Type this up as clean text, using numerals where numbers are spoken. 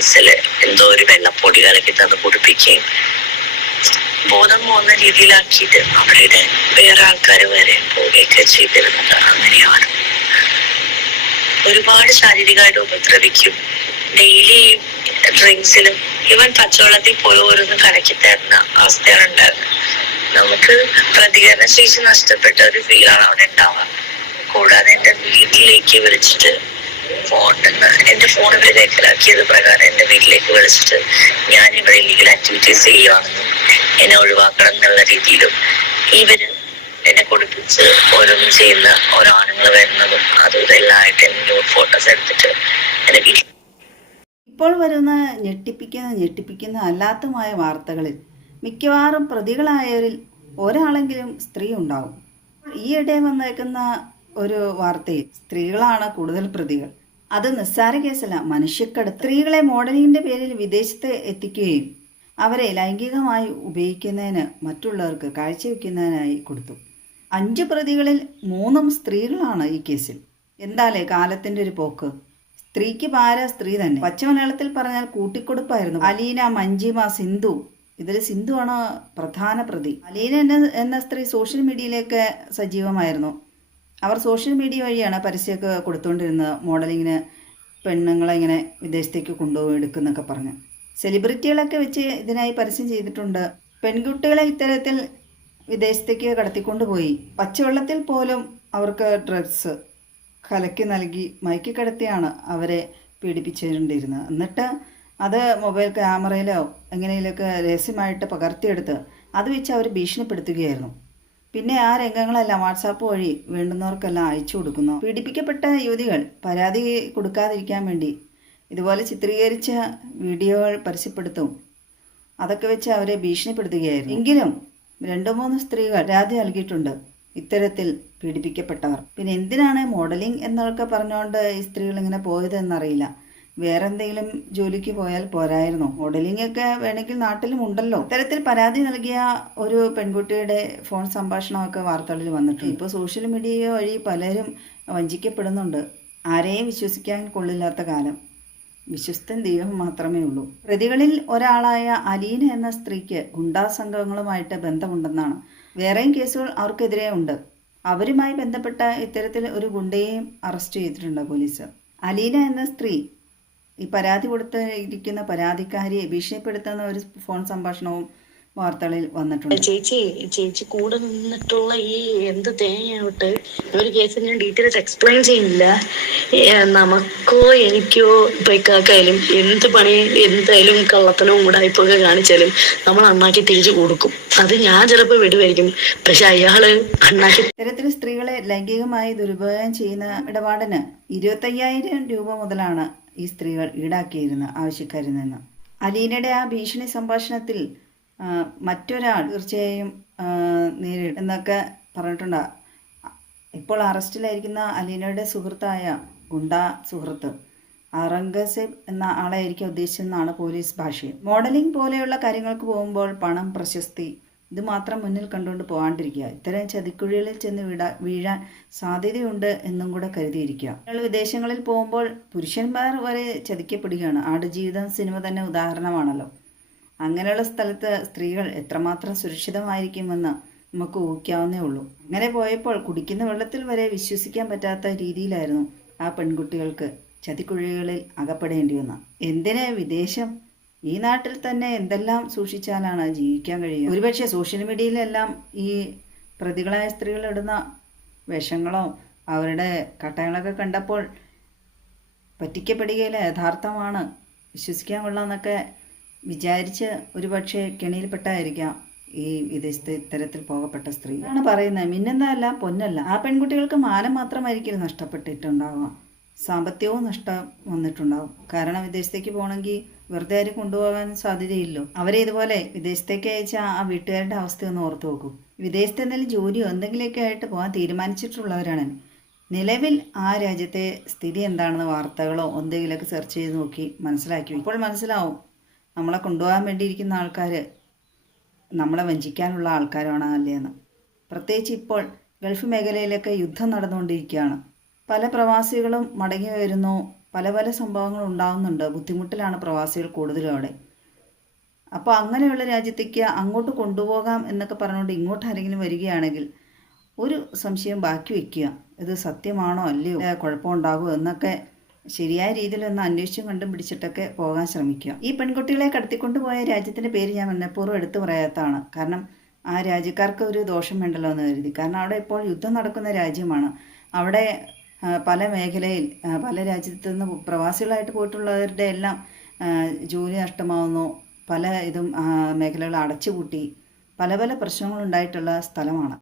ഡ്രിങ്ക്സിൽ എന്തോ ഒരു വെള്ളപ്പൊടി കലക്കി തന്ന് കുടിപ്പിക്കുകയും ബോധം പോകുന്ന രീതിയിലാക്കിയിട്ട് അവരുടെ വേറെ ആൾക്കാർ വരെ പോവുകയൊക്കെ ചെയ്തിരുന്നത് അങ്ങനെയാണ്. ഒരുപാട് ശാരീരികമായിട്ട് ഉപദ്രവിക്കും. ഡെയിലി ഡ്രിങ്ക്സിലും ഈവൻ പച്ചവെള്ളത്തിൽ പോയി ഓരോന്ന് കലക്കി തരുന്ന അവസ്ഥയാണ് ഉണ്ടായിരുന്നത്. നമുക്ക് പ്രതികരണ ശേഷി നഷ്ടപ്പെട്ട ഒരു ഫീലാണ് അവിടെ ഉണ്ടാവുക. കൂടാതെ എന്റെ വീട്ടിലേക്ക് വിളിച്ചിട്ട് എന്റെ ഫോൺ ഇവർ കൈക്കലാക്കിയത് പ്രകാരം എന്റെ വീട്ടിലേക്ക് വിളിച്ചിട്ട് ഞാൻ ഇവിടെ ഇല്ലീഗൽ ആക്ടിവിറ്റീസ് ചെയ്യുവാണെന്നും എന്നെ ഒഴിവാക്കണം എന്നുള്ള രീതിയിലും ഇവര് എന്നെ കുടിപ്പിച്ച് ഓരോന്നും ചെയ്യുന്ന ഓരോ ആണുങ്ങൾ വരുന്നതും അതും ഇതെല്ലാം ആയിട്ട് ന്യൂഡ് ഫോട്ടോസ് എടുത്തിട്ട് എന്റെ വീട്ടിൽ. ഇപ്പോൾ വരുന്ന ഞെട്ടിപ്പിക്കുന്ന അല്ലാത്തതുമായ വാർത്തകളിൽ മിക്കവാറും പ്രതികളായവരിൽ ഒരാളെങ്കിലും സ്ത്രീ ഉണ്ടാവും. ഈയിടെ വന്നേക്കുന്ന ഒരു വാർത്തയിൽ സ്ത്രീകളാണ് കൂടുതൽ പ്രതികൾ. അത് നിസ്സാര കേസല്ല, മനുഷ്യക്കടത്ത്. സ്ത്രീകളെ മോഡലിങ്ങിന്റെ പേരിൽ വിദേശത്ത് എത്തിക്കുകയും അവരെ ലൈംഗികമായി ഉപയോഗിക്കുന്നതിന് മറ്റുള്ളവർക്ക് കാഴ്ചവെക്കുന്നതിനായി കൊടുത്തു. 5 പ്രതികളിൽ 3 സ്ത്രീകളാണ് ഈ കേസിൽ. എന്താലേ കാലത്തിന്റെ ഒരു പോക്ക്. സ്ത്രീക്ക് പാര സ്ത്രീ തന്നെ. പച്ചമലയാളത്തിൽ പറഞ്ഞാൽ കൂട്ടിക്കൊടുപ്പായിരുന്നു. അലീന, മഞ്ജിമ, സിന്ധു. ഇതിൽ സിന്ധുവാണ് പ്രധാന പ്രതി. അലീന എന്ന സ്ത്രീ സോഷ്യൽ മീഡിയയിലേക്ക് സജീവമായിരുന്നു. അവർ സോഷ്യൽ മീഡിയ വഴിയാണ് പരസ്യമൊക്കെ കൊടുത്തുകൊണ്ടിരുന്നത്. മോഡലിങ്ങിന് പെണ്ണുങ്ങളെ ഇങ്ങനെ വിദേശത്തേക്ക് കൊണ്ടുപോയി എടുക്കുന്നൊക്കെ പറഞ്ഞ് സെലിബ്രിറ്റികളൊക്കെ വെച്ച് ഇതിനായി പരസ്യം ചെയ്തിട്ടുണ്ട്. പെൺകുട്ടികളെ ഇത്തരത്തിൽ വിദേശത്തേക്ക് കടത്തിക്കൊണ്ടുപോയി പച്ചവെള്ളത്തിൽ പോലും അവർക്ക് ഡ്രഗ്സ് കലക്കി നൽകി മയക്കി കിടത്തിയാണ് അവരെ പീഡിപ്പിച്ചിട്ടുണ്ടിരുന്നത്. എന്നിട്ട് അത് മൊബൈൽ ക്യാമറയിലോ എങ്ങനെയൊക്കെ രഹസ്യമായിട്ട് പകർത്തിയെടുത്ത് അത് വെച്ച് അവർ ഭീഷണിപ്പെടുത്തുകയായിരുന്നു. പിന്നെ ആ രംഗങ്ങളെല്ലാം വാട്സാപ്പ് വഴി വേണ്ടുന്നവർക്കെല്ലാം അയച്ചു കൊടുക്കുന്നു. പീഡിപ്പിക്കപ്പെട്ട യുവതികൾ പരാതി കൊടുക്കാതിരിക്കാൻ വേണ്ടി ഇതുപോലെ ചിത്രീകരിച്ച വീഡിയോകൾ പരസ്യപ്പെടുത്തും. അതൊക്കെ വെച്ച് അവരെ ഭീഷണിപ്പെടുത്തുകയായിരുന്നു. എങ്കിലും 2-3 സ്ത്രീകൾ പരാതി നൽകിയിട്ടുണ്ട് ഇത്തരത്തിൽ പീഡിപ്പിക്കപ്പെട്ടവർ. പിന്നെ എന്തിനാണ് മോഡലിംഗ് എന്നൊക്കെ പറഞ്ഞുകൊണ്ട് ഈ സ്ത്രീകൾ ഇങ്ങനെ പോയതെന്നറിയില്ല. വേറെ എന്തെങ്കിലും ജോലിക്ക് പോയാൽ പോരായിരുന്നു. മോഡലിംഗ് ഒക്കെ വേണമെങ്കിൽ നാട്ടിലും ഉണ്ടല്ലോ. ഇത്തരത്തിൽ പരാതി നൽകിയ ഒരു പെൺകുട്ടിയുടെ ഫോൺ സംഭാഷണമൊക്കെ വാർത്തകളിൽ വന്നിട്ടുണ്ട്. ഇപ്പോൾ സോഷ്യൽ മീഡിയ വഴി പലരും വഞ്ചിക്കപ്പെടുന്നുണ്ട്. ആരെയും വിശ്വസിക്കാൻ കൊള്ളില്ലാത്ത കാലം. വിശ്വസ്തൻ ദൈവം മാത്രമേ ഉള്ളൂ. പ്രതികളിൽ ഒരാളായ അലീന എന്ന സ്ത്രീക്ക് ഗുണ്ടാ സംഘങ്ങളുമായിട്ട് ബന്ധമുണ്ടെന്നാണ്. വേറെയും കേസുകൾ അവർക്കെതിരെ ഉണ്ട്. അവരുമായി ബന്ധപ്പെട്ട ഇത്തരത്തിൽ ഒരു ഗുണ്ടയെയും അറസ്റ്റ് ചെയ്തിട്ടുണ്ട് പോലീസ്. അലീന എന്ന സ്ത്രീ ഈ പരാതി കൊടുത്തിരിക്കുന്ന പരാതിക്കാരിയെ ഭീഷണിപ്പെടുത്തുന്ന ഒരു ഫോൺ സംഭാഷണവും വാർത്തകളിൽ വന്നിട്ടുണ്ട്. ചേച്ചി കൂടെ നിന്നിട്ടുള്ള ഈ എന്ത് തേങ്ങയോട്ട് ഒരു കേസ് ഞാൻ ഡീറ്റെയിൽസ് എക്സ്പ്ലെയിൻ ചെയ്യുന്നില്ല. നമുക്കോ എനിക്കോ ഇപ്പൊ ഇക്കാക്കായാലും എന്ത് പണി എന്തായാലും കള്ളത്തനവും ഉടായ്പൊക്കെ കാണിച്ചാലും നമ്മൾ അണ്ണാക്കി തിരിച്ചു കൊടുക്കും. അത് ഞാൻ ചിലപ്പോ വിടുവായിരിക്കും, പക്ഷെ അയാള് അണ്ണാക്കി. ഇത്തരത്തിൽ സ്ത്രീകളെ ലൈംഗികമായി ദുരുപയോഗം ചെയ്യുന്ന ഇടപാടിന് 25,000 രൂപ മുതലാണ് ഈ സ്ത്രീകൾ ഈടാക്കിയിരുന്നത് ആവശ്യക്കാരിൽ നിന്ന്. അലീനയുടെ ആ ഭീഷണി സംഭാഷണത്തിൽ മറ്റൊരാൾ തീർച്ചയായും നേരിടും എന്നൊക്കെ പറഞ്ഞിട്ടുണ്ട്. ഇപ്പോൾ അറസ്റ്റിലായിരിക്കുന്ന അലീനയുടെ സുഹൃത്തായ ഗുണ്ടാ സുഹൃത്ത് ഔറംഗസേബ് എന്ന ആളായിരിക്കും ഉദ്ദേശിച്ചെന്നാണ് പോലീസ് ഭാഷ്യം. മോഡലിംഗ് പോലെയുള്ള കാര്യങ്ങൾക്ക് പോകുമ്പോൾ പണം, പ്രശസ്തി ഇത് മാത്രം മുന്നിൽ കണ്ടുകൊണ്ട് പോകാണ്ടിരിക്കുക. ഇത്തരം ചതിക്കുഴികളിൽ ചെന്ന് വീഴാൻ സാധ്യതയുണ്ട് എന്നും കൂടെ കരുതിയിരിക്കുക. വിദേശങ്ങളിൽ പോകുമ്പോൾ പുരുഷന്മാർ വരെ ചതിക്കപ്പെടുകയാണ്. ആടുജീവിതം സിനിമ തന്നെ ഉദാഹരണമാണല്ലോ. അങ്ങനെയുള്ള സ്ഥലത്ത് സ്ത്രീകൾ എത്രമാത്രം സുരക്ഷിതമായിരിക്കുമെന്ന് നമുക്ക് ഊഹിക്കാവുന്നേ ഉള്ളൂ. അങ്ങനെ പോയപ്പോൾ കുടിക്കുന്ന വെള്ളത്തിൽ വരെ വിശ്വസിക്കാൻ പറ്റാത്ത രീതിയിലായിരുന്നു ആ പെൺകുട്ടികൾക്ക് ചതിക്കുഴികളിൽ അകപ്പെടേണ്ടി വന്ന. എന്തിന് വിദേശം? ഈ നാട്ടിൽ തന്നെ എന്തെല്ലാം സൂക്ഷിച്ചാലാണ് ജീവിക്കാൻ കഴിയുക. ഒരുപക്ഷെ സോഷ്യൽ മീഡിയയിലെല്ലാം ഈ പ്രതികളായ സ്ത്രീകൾ ഇടുന്ന വേഷങ്ങളോ അവരുടെ കട്ടകളൊക്കെ കണ്ടപ്പോൾ പറ്റിക്കപ്പെടുകയില്ല, യഥാർത്ഥമാണ്, വിശ്വസിക്കാൻ കൊള്ളാമെന്നൊക്കെ വിചാരിച്ച് ഒരുപക്ഷെ കെണിയിൽപ്പെട്ടായിരിക്കാം ഈ വിദേശത്ത് ഇത്തരത്തിൽ പോകപ്പെട്ട സ്ത്രീ. ആണ് പറയുന്നത്, മിന്നുന്നതല്ല പൊന്നല്ല. ആ പെൺകുട്ടികൾക്ക് മാനം മാത്രമായിരിക്കും നഷ്ടപ്പെട്ടിട്ടുണ്ടാവുക, സാമ്പത്തികവും നഷ്ടം വന്നിട്ടുണ്ടാവും. കാരണം വിദേശത്തേക്ക് പോകണമെങ്കിൽ വെറുതെ ആരും കൊണ്ടുപോകാൻ സാധ്യതയില്ലോ. അവരെ ഇതുപോലെ വിദേശത്തേക്ക് അയച്ച ആ വീട്ടുകാരുടെ അവസ്ഥ ഒന്ന് ഓർത്തു നോക്കൂ. വിദേശത്ത് എന്തെങ്കിലും ജോലിയോ എന്തെങ്കിലുമൊക്കെ ആയിട്ട് പോകാൻ തീരുമാനിച്ചിട്ടുള്ളവരാണ്. നിലവിൽ ആ രാജ്യത്തെ സ്ഥിതി എന്താണെന്ന് വാർത്തകളോ എന്തെങ്കിലുമൊക്കെ സെർച്ച് ചെയ്ത് നോക്കി മനസ്സിലാക്കി. ഇപ്പോൾ മനസ്സിലാവും നമ്മളെ കൊണ്ടുപോകാൻ വേണ്ടിയിരിക്കുന്ന ആൾക്കാർ നമ്മളെ വഞ്ചിക്കാനുള്ള ആൾക്കാരാണ് അല്ലേന്ന്. പ്രത്യേകിച്ച് ഇപ്പോൾ ഗൾഫ് മേഖലയിലൊക്കെ യുദ്ധം നടന്നുകൊണ്ടിരിക്കുകയാണ്. പല പ്രവാസികളും മടങ്ങി വരുന്നു, പല പല സംഭവങ്ങൾ ഉണ്ടാകുന്നുണ്ട്. ബുദ്ധിമുട്ടിലാണ് പ്രവാസികൾ കൂടുതലും അവിടെ. അപ്പോൾ അങ്ങനെയുള്ള രാജ്യത്തേക്ക് അങ്ങോട്ട് കൊണ്ടുപോകാം എന്നൊക്കെ പറഞ്ഞുകൊണ്ട് ഇങ്ങോട്ട് ആരെങ്കിലും വരികയാണെങ്കിൽ ഒരു സംശയം ബാക്കി വയ്ക്കുക. ഇത് സത്യമാണോ അല്ലയോ, കുഴപ്പമുണ്ടാകുമോ എന്നൊക്കെ ശരിയായ രീതിയിൽ ഒന്ന് അന്വേഷിച്ചും കണ്ടും പിടിച്ചിട്ടൊക്കെ പോകാൻ ശ്രമിക്കുക. ഈ പെൺകുട്ടികളെ കടത്തിക്കൊണ്ടുപോയ രാജ്യത്തിൻ്റെ പേര് ഞാൻ മനഃപൂർവ്വം എടുത്തു പറയാത്തതാണ്. കാരണം ആ രാജ്യക്കാർക്ക് ഒരു ദോഷം വേണ്ടല്ലോ എന്ന് കരുതി. കാരണം അവിടെ ഇപ്പോൾ യുദ്ധം നടക്കുന്ന രാജ്യമാണ്. അവിടെ പല മേഖലയിൽ പല രാജ്യത്തു നിന്ന് പ്രവാസികളായിട്ട് പോയിട്ടുള്ളവരുടെ എല്ലാം ജോലി നഷ്ടമാവുന്നു. പല മേഖലകൾ അടച്ചുപൂട്ടി പല പല പ്രശ്നങ്ങളുണ്ടായിട്ടുള്ള സ്ഥലമാണ്.